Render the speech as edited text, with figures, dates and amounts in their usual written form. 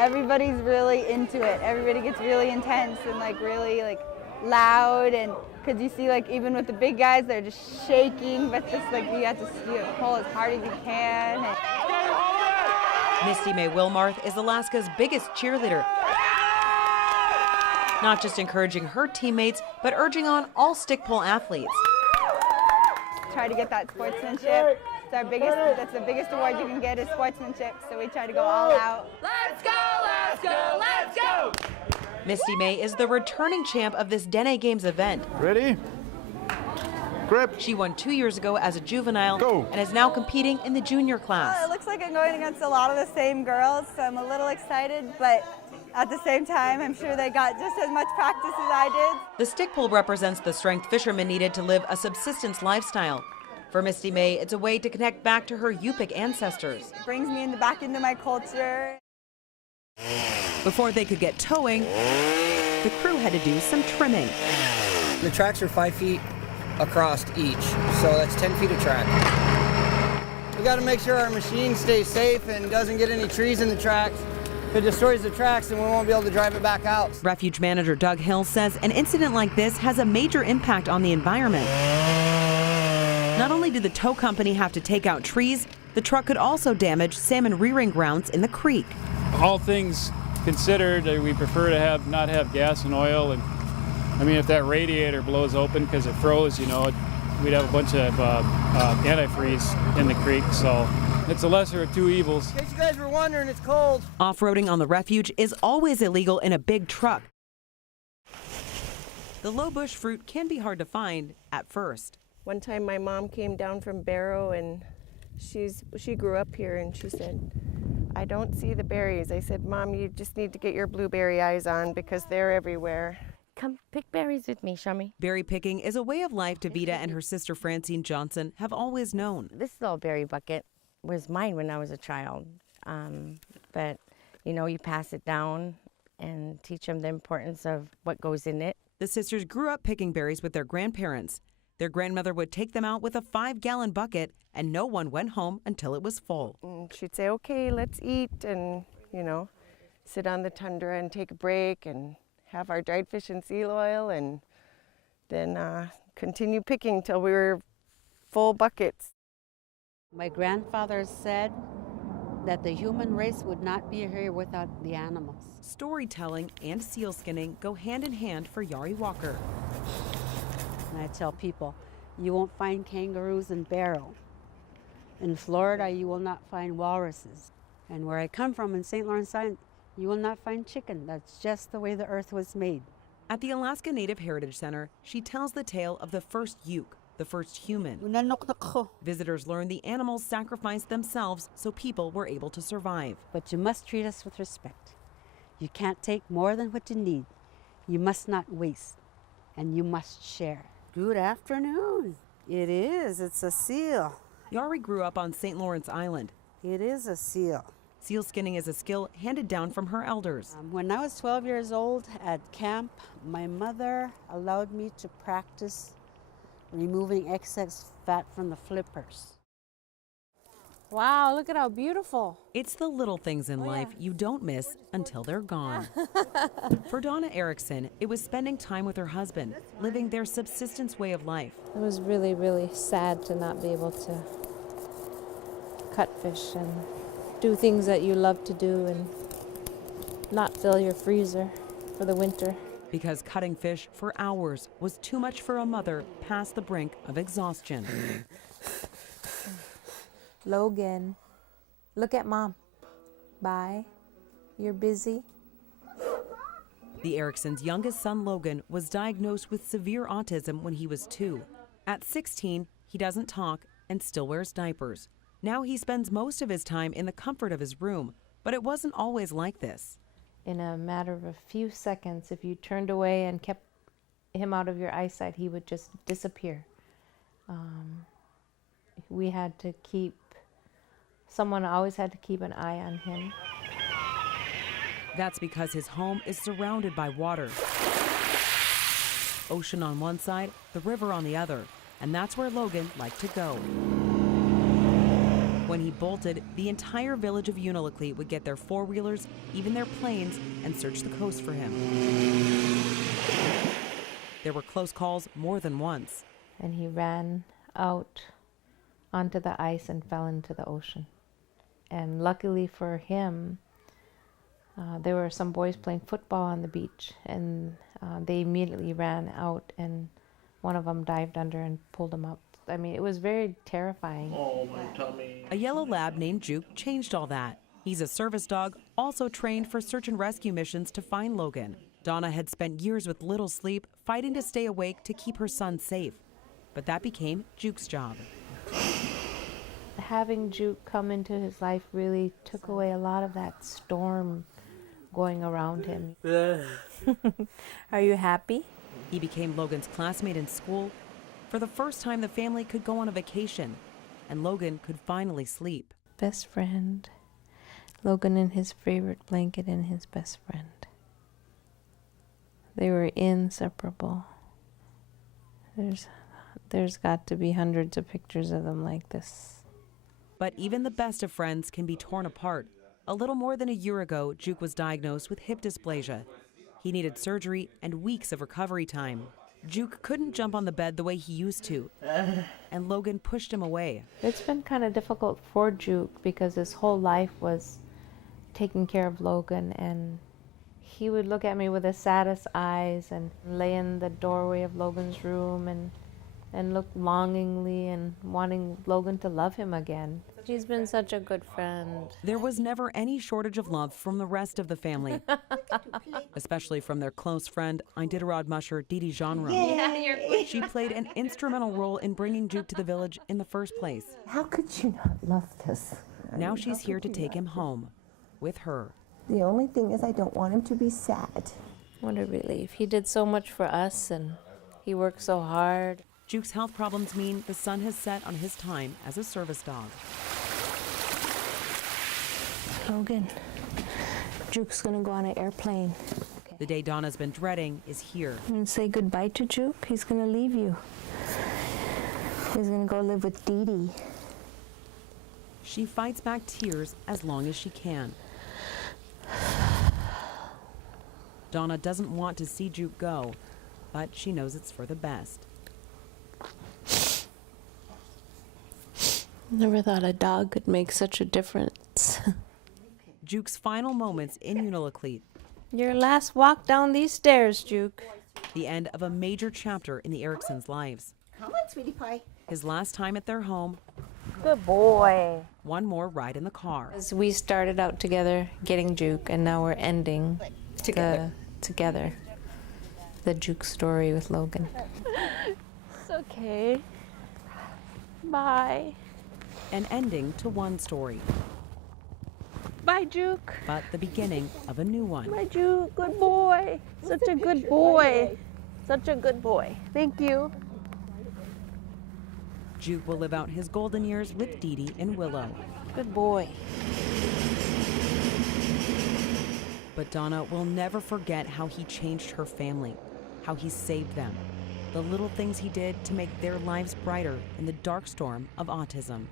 everybody's really into it. Everybody gets really intense and like really like loud, and because you see like even with the big guys, they're just shaking, but just like you have to pull as hard as you can. Misty May Wilmarth is Alaska's biggest cheerleader, not just encouraging her teammates, but urging on all stick pull athletes. Try to get that sportsmanship. It's our biggest, that's the biggest award you can get is sportsmanship, so we try to go all out. Let's go, let's go, let's go! Misty May is the returning champ of this Dene Games event. Ready? Grip. She won 2 years ago as a juvenile Go. and is now competing in the junior class. It looks like I'm going against a lot of the same girls, so I'm a little excited, but at the same time, I'm sure they got just as much practice as I did. The stick pull represents the strength fishermen needed to live a subsistence lifestyle. For Misty May, it's a way to connect back to her Yupik ancestors. It brings me back into my culture. Before they could get towing, the crew had to do some trimming. The tracks are 5 feet across each, so that's 10 feet of track. We got to make sure our machine stays safe and doesn't get any trees in the tracks. If it destroys the tracks, then we won't be able to drive it back out. Refuge manager Doug Hill says an incident like this has a major impact on the environment. Not only did the tow company have to take out trees, the truck could also damage salmon rearing grounds in the creek. All things considered, we prefer to not have gas and oil. And I mean, if that radiator blows open because it froze, you know, we'd have a bunch of antifreeze in the creek. So it's a lesser of two evils. In case you guys were wondering, it's cold. Off-roading on the refuge is always illegal in a big truck. The low bush fruit can be hard to find at first. One time my mom came down from Barrow and she grew up here, and she said, I don't see the berries. I said, Mom, you just need to get your blueberry eyes on because they're everywhere. Come pick berries with me, Shami. Berry picking is a way of life Davita and her sister Francine Johnson have always known. This little berry bucket was mine when I was a child. But, you know, you pass it down and teach them the importance of what goes in it. The sisters grew up picking berries with their grandparents. Their grandmother would take them out with a 5-gallon bucket, and no one went home until it was full. And she'd say, okay, let's eat, and, you know, sit on the tundra and take a break and have our dried fish and seal oil, and then continue picking till we were full buckets. My grandfather said that the human race would not be here without the animals. Storytelling and seal skinning go hand in hand for Yari Walker. And I tell people, you won't find kangaroos in Barrow. In Florida, you will not find walruses. And where I come from in St. Lawrence Island, you will not find chicken. That's just the way the earth was made. At the Alaska Native Heritage Center, she tells the tale of the first Ute, the first human. Visitors learn the animals sacrificed themselves so people were able to survive. But you must treat us with respect. You can't take more than what you need. You must not waste, and you must share. Good afternoon. It is. It's a seal. Yari grew up on St. Lawrence Island. It is a seal. Seal skinning is a skill handed down from her elders. When I was 12 years old at camp, my mother allowed me to practice removing excess fat from the flippers. Wow, look at how beautiful. It's the little things in life you don't miss until they're gone. For Donna Erickson, it was spending time with her husband, living their subsistence way of life. It was really, really sad to not be able to cut fish and do things that you love to do and not fill your freezer for the winter. Because cutting fish for hours was too much for a mother past the brink of exhaustion. Logan, look at Mom. Bye. You're busy. The Ericksons' youngest son, Logan, was diagnosed with severe autism when he was 2. At 16, he doesn't talk and still wears diapers. Now he spends most of his time in the comfort of his room, but it wasn't always like this. In a matter of a few seconds, if you turned away and kept him out of your eyesight, he would just disappear. We had to keep, someone always had to keep an eye on him. That's because his home is surrounded by water. Ocean on one side, the river on the other, and that's where Logan liked to go. When he bolted, the entire village of Unalakleet would get their four-wheelers, even their planes, and search the coast for him. There were close calls more than once. And he ran out onto the ice and fell into the ocean. And luckily for him, there were some boys playing football on the beach, and they immediately ran out, and one of them dived under and pulled him up. I mean, it was very terrifying. Oh, my tummy. A yellow lab named Juke changed all that. He's a service dog, also trained for search and rescue missions to find Logan. Donna had spent years with little sleep, fighting to stay awake to keep her son safe. But that became Juke's job. Having Juke come into his life really took away a lot of that storm going around him. Are you happy? He became Logan's classmate in school. For the first time, the family could go on a vacation, and Logan could finally sleep. Best friend. Logan and his favorite blanket and his best friend. They were inseparable. There's got to be hundreds of pictures of them like this. But even the best of friends can be torn apart. A little more than a year ago, Juke was diagnosed with hip dysplasia. He needed surgery and weeks of recovery time. Juke couldn't jump on the bed the way he used to, and Logan pushed him away. It's been kind of difficult for Juke because his whole life was taking care of Logan, and he would look at me with the saddest eyes and lay in the doorway of Logan's room and look longingly and wanting Logan to love him again. He's been such a good friend. There was never any shortage of love from the rest of the family, especially from their close friend, Iditarod musher Didi Genre. She played an instrumental role in bringing Juke to the village in the first place. How could you not love this? Now she's here to take him home with her. The only thing is I don't want him to be sad. What a relief. He did so much for us, and he worked so hard. Juke's health problems mean the sun has set on his time as a service dog. Logan, Juke's gonna go on an airplane. The day Donna's been dreading is here. I'm gonna say goodbye to Juke. He's gonna leave you. He's gonna go live with Didi. She fights back tears as long as she can. Donna doesn't want to see Juke go, but she knows it's for the best. Never thought a dog could make such a difference. Juke's final moments in Unalakleet. Your last walk down these stairs, Juke. The end of a major chapter in the Ericksons' lives. Come on, sweetie pie. His last time at their home. Good boy. One more ride in the car. As we started out together getting Juke, and now we're ending together the Juke story with Logan. It's okay. Bye. An ending to one story, Bye, Juke. but the beginning of a new one. Bye, Juke. Good boy. Such a good boy. Such a good boy. Thank you. Juke will live out his golden years with Didi and Willow. Good boy. But Donna will never forget how he changed her family, how he saved them, the little things he did to make their lives brighter in the dark storm of autism.